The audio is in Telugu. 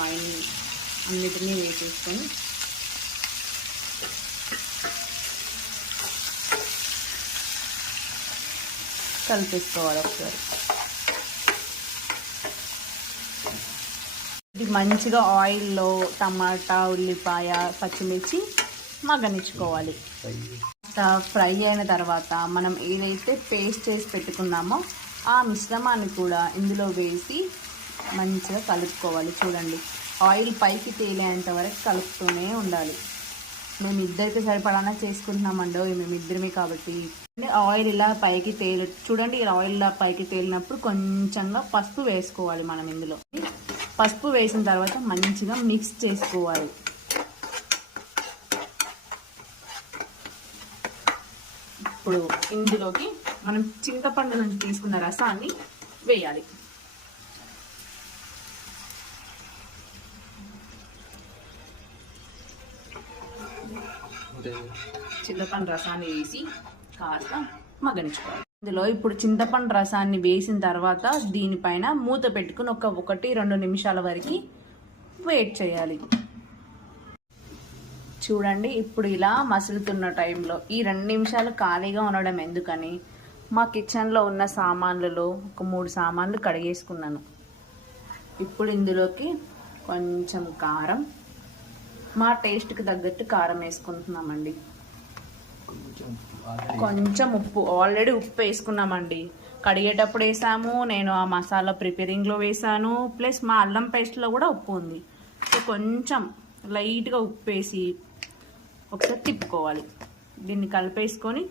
ఆయిల్ అన్నిటినీ వేసేసుకొని కలిపేసుకోవాలి ఒకసారి. ఇది మంచిగా ఆయిల్లో టమాటా, ఉల్లిపాయ, పచ్చిమిర్చి మగ్గనిచ్చుకోవాలి. ఫ్రై అయిన తర్వాత మనం ఏదైతే పేస్ట్ చేసి పెట్టుకున్నామో ఆ మిశ్రమాన్ని కూడా ఇందులో వేసి మంచిగా కలుపుకోవాలి. చూడండి, ఆయిల్ పైకి తేలేంత వరకు కలుపుతూనే ఉండాలి. మేము ఇద్దరికి సరిపడానా చేసుకుంటున్నామండో, మేమిద్దరమే కాబట్టి. ఆయిల్ ఇలా పైకి చూడండి, ఇలా ఆయిల్ ఇలా పైకి తేలినప్పుడు కొంచెంగా పసుపు వేసుకోవాలి. మనం ఇందులో పసుపు వేసిన తర్వాత మంచిగా మిక్స్ చేసుకోవాలి. ఇప్పుడు ఇందులోకి మనం చింతపండు నుంచి తీసుకున్న రసాన్ని వేయాలి. చింతపండు రసాన్ని వేసి కాస్త మగ్గనించుకోవాలి. ఇందులో ఇప్పుడు చింతపండు రసాన్ని వేసిన తర్వాత దీనిపైన మూత పెట్టుకుని 1-2 నిమిషాల వరకు వెయిట్ చేయాలి. చూడండి, ఇప్పుడు ఇలా మసులుతున్న టైంలో ఈ 2 నిమిషాలు ఖాళీగా ఉండడం ఎందుకని మా కిచెన్లో ఉన్న సామాన్లలో 3 సామాన్లు కడిగేసుకున్నాను. ఇప్పుడు ఇందులోకి కొంచెం కారం, మా టేస్ట్కి తగ్గట్టు కారం వేసుకుంటున్నామండి. కొంచెం ఉప్పు, ఆల్రెడీ ఉప్పు వేసుకున్నామండి. కడిగేటప్పుడు వేసాము, నేను ఆ మసాలా ప్రిపేరింగ్లో వేసాను, ప్లస్ మా అల్లం పేస్ట్లో కూడా ఉప్పు ఉంది. సో కొంచెం లైట్గా ఉప్పు వేసి ఒకసారి తిప్పుకోవాలి. దీన్ని కలిపేసుకొని